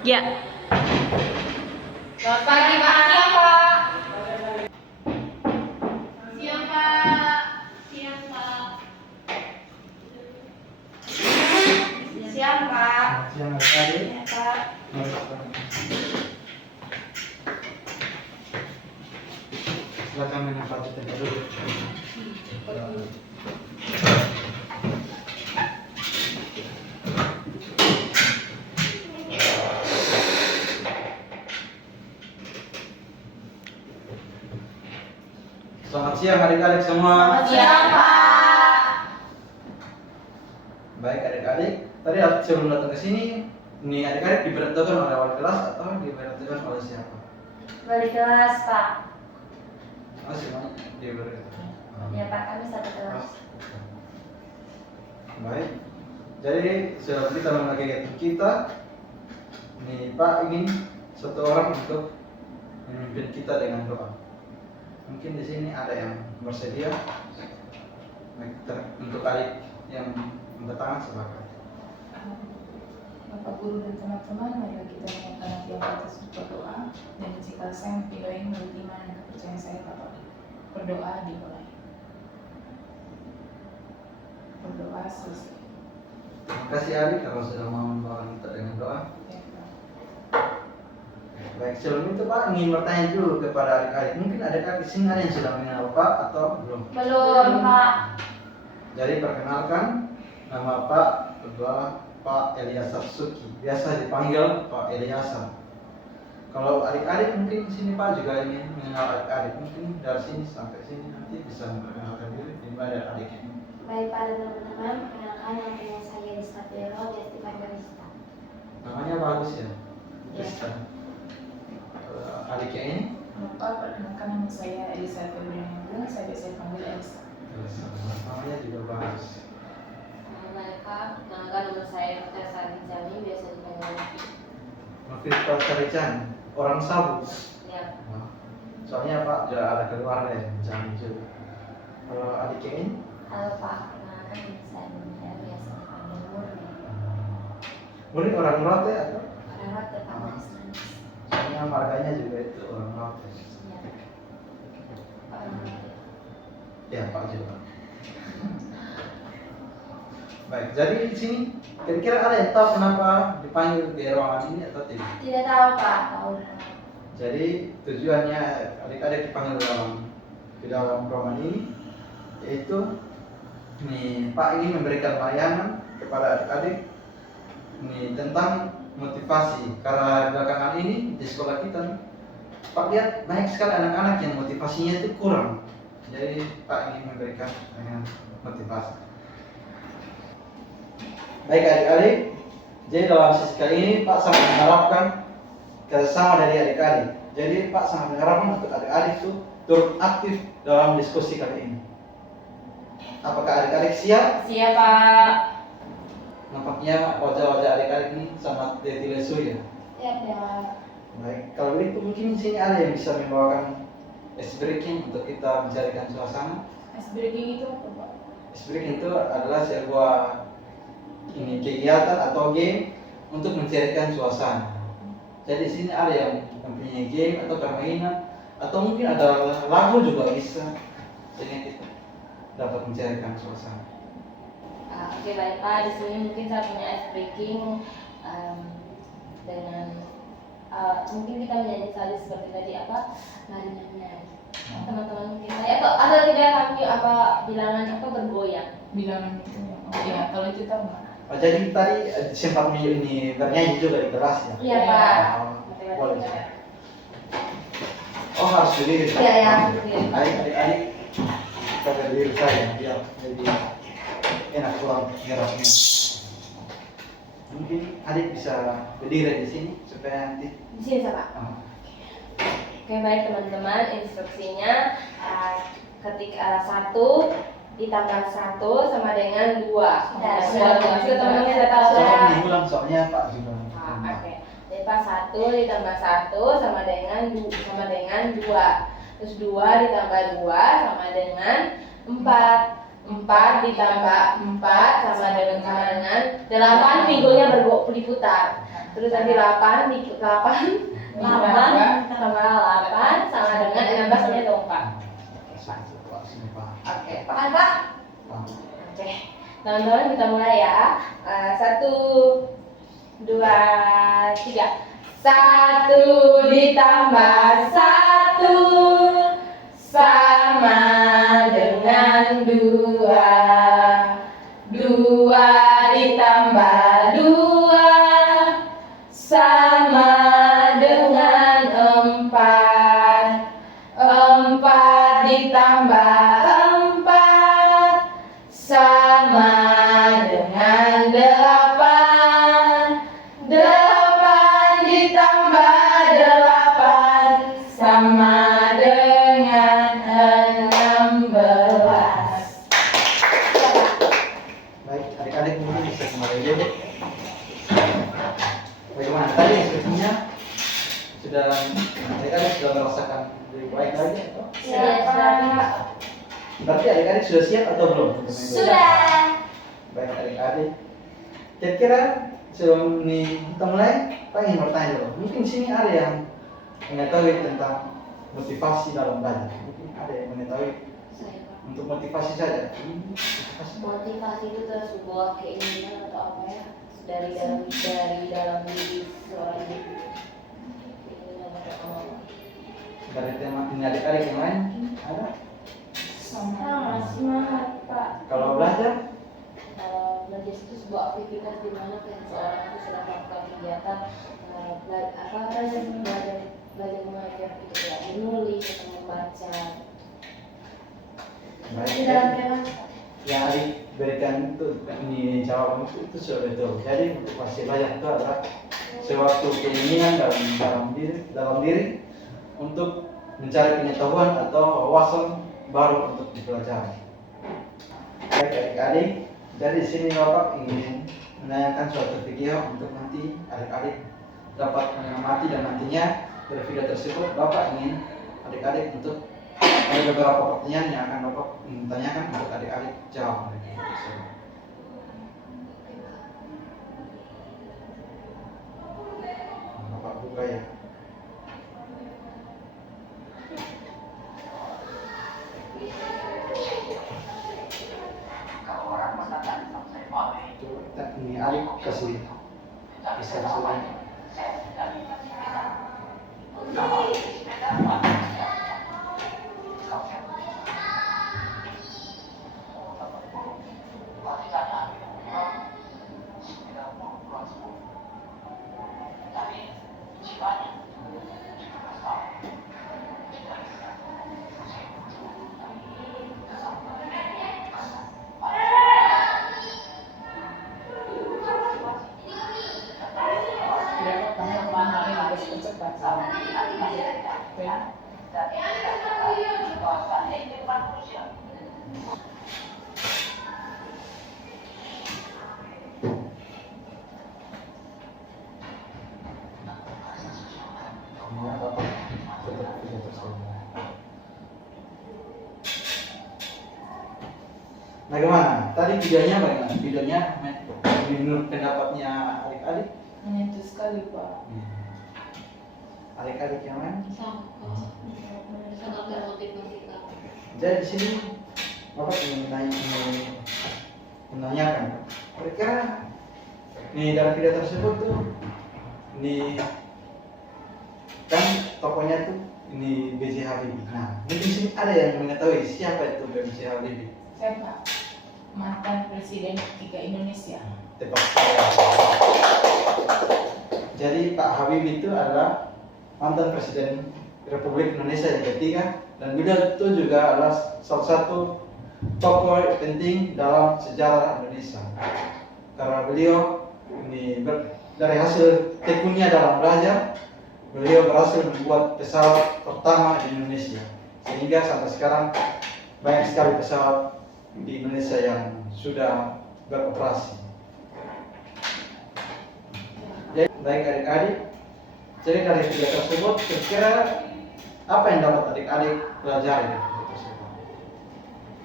Ya. Selamat pagi, Pak. Siang, Pak. Siang, Pak. Siang, Pak. Siang, Pak. Siang adik-adik. Ya, Pak. Silakan menempati tempat duduk. Selamat siang adik-adik semua. Selamat siang, Pak. Baik adik-adik, tadi sebelum datang ke sini, nih adik-adik diberitakan oleh wali kelas atau diberitakan oleh siapa? Wali kelas, Pak. Oh, siapa? Diberitakan. Ya, Pak. Kami satu kelas. Baik. Jadi sebelum kita mulai kegiatan kita, nih Pak ingin satu orang untuk memimpin kita dengan doa. Mungkin di sini ada yang bersedia. Baik, untuk adik yang angkat tangan silakan. Bapak Guru dan teman-teman, marilah kita menyatakan hati yang atas berdoa dan jika saya memilih menurut iman dan kepercayaan saya Bapak. Berdoa dimulai. Berdoa selesai. Terima kasih adik kalau sudah mau membawa kita dengan doa. Ya, Pak. Baik, sebelum itu Pak ingin bertanya dulu kepada adik-adik. Mungkin adik-adik di sini ada yang sudah mengenal Pak atau belum? Belum, Pak. Jadi perkenalkan, nama Pak adalah Pak Eliasar Suki. Biasa dipanggil Pak Eliasar. Kalau adik-adik mungkin di sini Pak juga ingin mengenal adik-adik. Mungkin dari sini sampai sini nanti bisa memperkenalkan diri. Dimana ada adik ini? Baik pada teman-teman, perkenalkan nama saya Rizka Tero, biasa dipanggil Rizka. Namanya bagus ya. Ya. Kristen. Adiknya ini? Bapak, perkenalkan nama saya Elisa Febriana, saya biasa dipanggil Elisa. Namanya juga bagus. Mereka perkenalkan nama saya Dr. Sarin Jami, biasa dipanggil Nafi. Novita Tarican, orang Sabu. Ya, Soalnya Pak juga ada keluarga yang Jami juga. Kalau adiknya ini? halo Pak, perkenalkan nama saya Nunda, biasa dipanggil Murni. Murni orang Rote atau? Orang Rote Pak Manis. Soalnya marganya juga itu orang Rote. Ya, orang Rote. Ya Pak juga. Baik, jadi di sini kira-kira ada yang tahu kenapa dipanggil di ruangan ini atau tidak? Tidak tahu Pak, tahu. Jadi tujuannya adik-adik dipanggil di dalam ruangan ini yaitu nih Pak ingin memberikan layanan kepada adik-adik nih tentang motivasi, karena belakangan ini di sekolah kita nih, Pak lihat banyak sekali anak-anak yang motivasinya itu kurang. Jadi Pak ingin memberikan dengan motivasi. Baik adik-adik, jadi dalam sesi kali ini Pak sangat mengharapkan kerjasama dari adik-adik. Jadi Pak sangat mengharapkan untuk adik-adik itu turut aktif dalam diskusi kali ini. Apakah adik-adik siap? Siap, Pak. Nampaknya wajah-wajah adik-adik ini sangat lesu ya. Ya, Pak. Baik, kalau begitu mungkin di sini ada yang bisa membawakan ice breaking untuk kita mencarikan suasana. Ice breaking itu apa Pak? Ice breaking itu adalah sebuah kegiatan atau game untuk mencarikan suasana. Jadi di sini ada yang mempunyai game atau permainan atau mungkin ada lagu juga bisa, sehingga kita dapat mencarikan suasana. Oke baik Pak, di sini mungkin saya punya ice breaking dengan mungkin kita menyanyi tadi seperti tadi apa nari-nari. Teman-teman mungkin saya atau ada tidak kami apa bilangan apa bergoyang. Bilangan itu ya. Oh iya, kalau itu tahu Pak. Oh, jadi tadi sempat ini bernyanyi juga di kelas ya? Iya Pak. Oh, boleh. Oh harus berdiri. Iya ya. Berdiri. Adik-adik kita berdiri saja biar jadi enak pulang geraknya. Mungkin adik bisa berdiri di sini supaya nanti. Di sini Pak. Oke baik teman-teman, instruksinya ketika 1 ditambah 1 sama dengan 2. Sudah teman-teman sudah tahu ya? Soalnya diulang soalnya Pak juga. Oke. Jadi Pak 1 ditambah 1 sama dengan 2. Terus 2 ditambah 2 sama dengan 4. 4 ditambah 4 sama dengan 8 pinggulnya berputar. Terus nanti 8 di 8 tambah 8 sama dengan 16 punya tongkat. Oke, paham Pak? Oke, teman-teman kita mulai ya. 1, 2, 3. 1 ditambah 1 sama dengan 2. 2 ditambah 2 sama dengan 4. 4 ditambah 4 sama dengan 8. 8 ditambah 8 sama dengan 16. Baik, adik-adik mungkin bisa kembali aja deh. Bagaimana tadi instruksinya? Sudah adik-adik sudah merasakan lebih baik lagi atau? Siap. Berarti adik-adik sudah siap atau belum? untuk main bola? Sudah. Baik adik-adik. Kira-kira sebelum kita mulai, Pak ingin bertanya dulu. Mungkin sini ada yang mengetahui tentang motivasi dalam belajar. Mungkin ada yang mengetahui Saya, Pak. untuk motivasi saja. Motivasi. Motivasi itu adalah sebuah keinginan atau apa ya dari dalam diri seorang diri. Keinginan atau apa? Dari tema ini adik-adik yang lain ada? Sama semangat Pak. Kalau belajar, Belajar itu sebuah aktivitas di mana seseorang itu sedang melakukan kegiatan belajar mengajar gitu ya, menulis atau membaca. baik. Di dalam kelas. Yang adik berikan itu ini jawaban itu sudah betul. Jadi motivasi belajar itu adalah suatu keinginan dalam diri untuk mencari pengetahuan atau wawasan baru untuk dipelajari. Baik adik-adik, jadi di sini Bapak ingin menayangkan suatu video untuk nanti adik-adik dapat mengamati dan nantinya dari video tersebut Bapak ingin adik-adik untuk ada beberapa pertanyaan yang akan Bapak tanyakan untuk adik-adik jawab. Bapak buka ya. Coba kita ini adik kasih bisa sudah. Bagaimana? Tadi videonya bagaimana? Videonya menurut pendapatnya adik-adik? Menyentuh sekali Pak. Adik-adik yang lain? Sangat termotivasi Kak. Jadi di sini Bapak ingin menanyakan, kira-kira nih dalam video tersebut tuh, ini kan tokohnya tuh ini B.J. Habibie. Nah, di sini ada yang mengetahui siapa itu B.J. Habibie? Siapa? Mantan Presiden ketiga Indonesia. Tebak saya. Jadi Pak Habibie itu adalah mantan Presiden Republik Indonesia yang ketiga dan beliau itu juga adalah salah satu tokoh penting dalam sejarah Indonesia karena beliau ini dari hasil tekunnya dalam belajar beliau berhasil membuat pesawat pertama di Indonesia sehingga sampai sekarang banyak sekali pesawat di Indonesia yang sudah beroperasi. Jadi baik adik-adik, jadi dari video tersebut kira-kira apa yang dapat adik-adik pelajari dari video tersebut?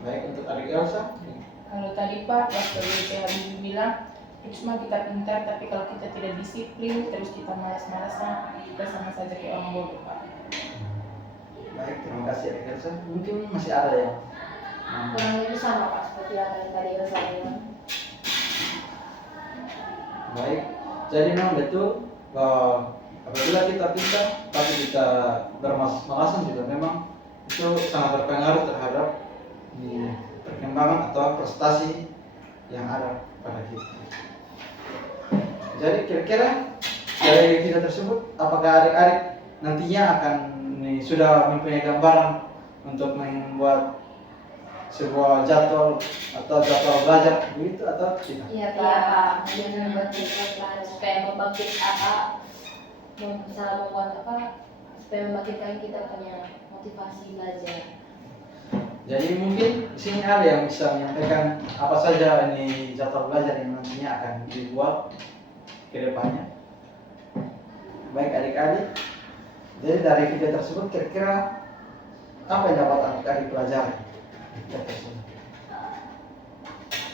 Baik untuk adik Elsa. Kalau tadi Pak, Dr. B.J. Habibie bilang Cuma kita pintar, tapi kalau kita tidak disiplin, terus kita malas-malasan, kita sama saja kayak orang bodoh, Pak. Baik, terima kasih Adik Elsa. Mungkin masih ada ya. Kurang lebih sama Pak seperti apa yang tadi Elsa bilang. Baik, jadi memang betul bahwa apabila kita pintar tapi kita bermalas-malasan juga memang itu sangat berpengaruh terhadap perkembangan atau prestasi yang ada pada kita. Jadi kira-kira dari video tersebut, apakah adik-adik nantinya akan sudah mempunyai gambaran untuk membuat sebuah jadwal atau jadwal belajar begitu atau tidak? Iya Pak, kemudian membuat jadwal supaya membangkit supaya membangkitkan kita punya motivasi belajar. Jadi mungkin di sini ada yang bisa menyampaikan apa saja ini jadwal belajar yang nantinya akan dibuat ke depannya. Baik adik-adik, jadi dari video tersebut kira-kira apa yang dapat adik-adik pelajari? Video tersebut.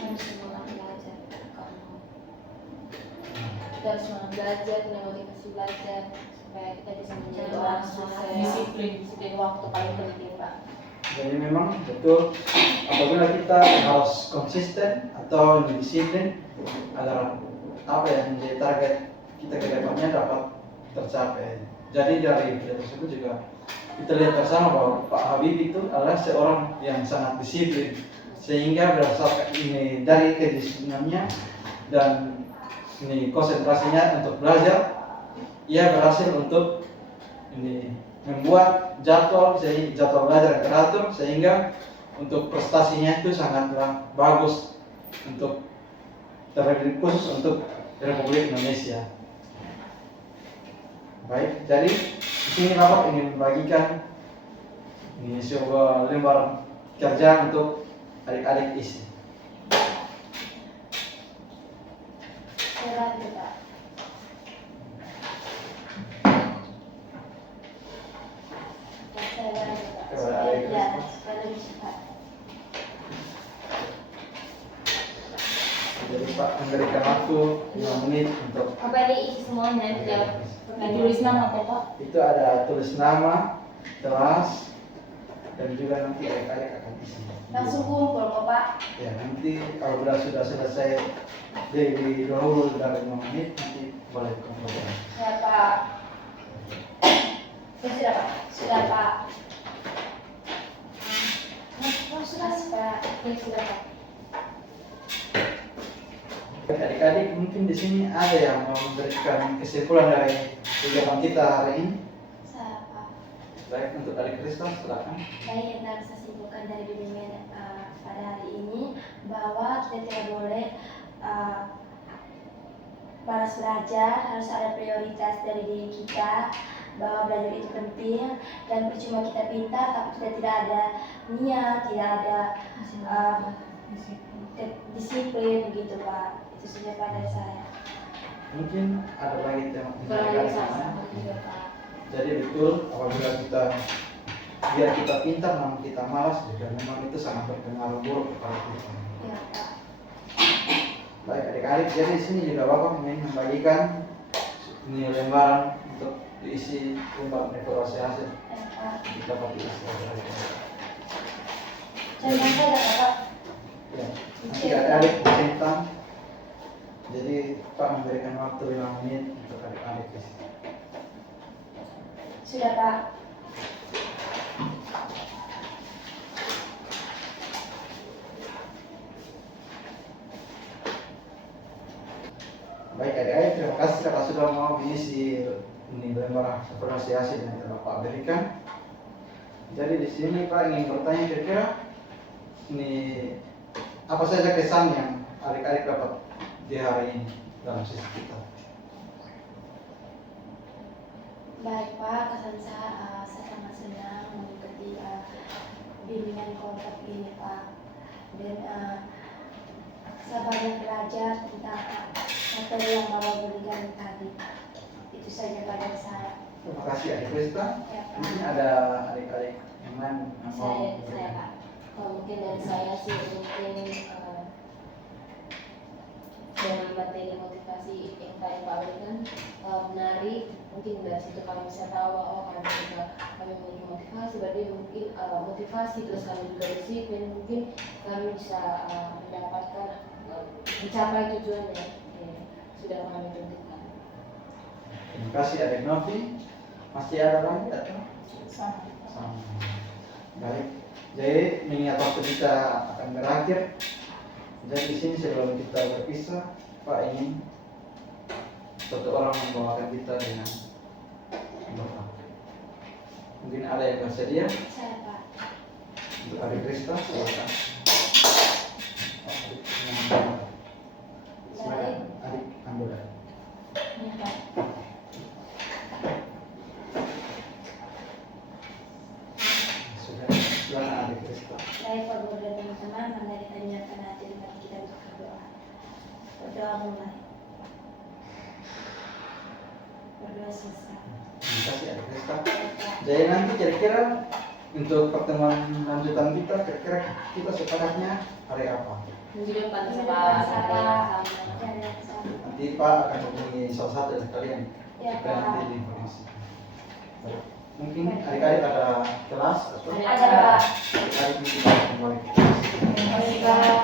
Harus semangat belajar kamu. Kita harus semangat belajar, punya motivasi belajar supaya kita bisa menjadi orang sukses. Disiplin waktu paling penting Pak. Jadi memang betul apabila kita harus konsisten atau disiplin agar apa yang menjadi target kita ke depannya dapat tercapai. Jadi dari video tersebut juga kita lihat bersama bahwa Pak Habibie itu adalah seorang yang sangat disiplin, sehingga berdasarkan ini dari kedisiplinannya dan ini konsentrasinya untuk belajar, ia berhasil untuk ini membuat jadwal belajar yang teratur, sehingga untuk prestasinya itu sangatlah bagus untuk terlebih khusus untuk Republik Indonesia. Baik, jadi di sini Bapak ingin membagikan ini sebuah lembar kerja untuk adik-adik isi. Saya Pak. Jadi Pak memberikan waktu 5 menit untuk Apa diisi semuanya? Jawab. Ditulis nama kok, Pak. itu ada tulis nama, kelas, dan juga nanti adik-adik akan isi. Langsung kumpul kok Pak. Ya nanti kalau sudah selesai dari dahulu dari 5 menit nanti boleh kumpul. Ya Pak. Sudah Pak. Sudah Pak. Sudah Pak. Ya sudah Pak. Adik-adik mungkin di sini ada yang mau memberikan kesimpulan dari kegiatan kita hari ini. Saya Pak. Baik, untuk adik Krista silakan. Baik, yang dapat saya simpulkan dari bimbingan pada hari ini bahwa kita tidak boleh malas belajar, harus ada prioritas dari diri kita, bahwa belajar itu penting dan percuma kita pintar tapi kita tidak ada niat, tidak ada disiplin begitu Pak. Itu saja Pak dari saya. Mungkin ada lagi yang Kurang lebih sama juga Pak. Jadi betul apabila kita biar kita pintar namun kita malas juga memang itu sangat berpengaruh buruk kepada kita. Ya Pak. Baik adik-adik, jadi di sini juga Bapak ingin membagikan ini lembaran untuk diisi lembar evaluasi hasil. Ya Pak. Kita dapat diisi adik-adik. Saya Pak. Ya, nanti adik-adik disimpan. Jadi Pak memberikan waktu 5 menit untuk adik-adik di sini. Sudah Pak. Baik adik-adik, terima kasih karena sudah mau mengisi ini lembar evaluasi hasil yang telah Pak berikan. Jadi di sini Pak ingin bertanya kira-kira ini apa saja kesan yang adik-adik dapat di hari ini dalam sisi kita. Baik Pak, kesan saya sangat senang mengikuti bimbingan kelompok ini Pak. Dan saya banyak belajar tentang materi yang Bapak berikan tadi. Itu saja Pak dari saya. Terima kasih adik Krista. Ya Pak. Mungkin ada adik-adik yang lain yang mau Saya Pak. Kalau mungkin dari saya sih mungkin dengan materi motivasi yang tadi Pak berikan menarik. Mungkin dari situ kami bisa tahu oh kami juga kami memiliki motivasi, berarti mungkin motivasi terus kami juga disiplin, mungkin kami bisa mendapatkan mencapai tujuannya sudah kami tentukan. Terima kasih Adik Novi. Masih ada lagi atau? Sama. Sama. Baik. Jadi mengingat waktu kita akan berakhir. Jadi di sini sebelum kita berpisah, Pak ingin satu orang membawakan kita dengan doa. Mungkin ada yang bersedia? Saya Pak. Untuk Adik Krista, silakan. Silakan Adik Andola. Ya Pak. Sudah, silakan Adik Krista. Baik Pak Guru dan teman-teman, mari kita niatkan hati dan kita untuk berdoa. Berdoa mulai. Berdoa selesai. Terima kasih Adik Krista. Baik, Pak. Jadi nanti kira-kira untuk pertemuan lanjutan kita, kira-kira kita separatnya hari apa? Minggu depan Minggu sama depan sama. Cari yang sama. Nanti Pak akan hubungi salah satu dari kalian. Ya, Supaya Pak. nanti diinformasi. Mungkin adik-adik ada kelas atau Ada Pak. adik-adik mungkin kembali ke kelas. Baik Pak.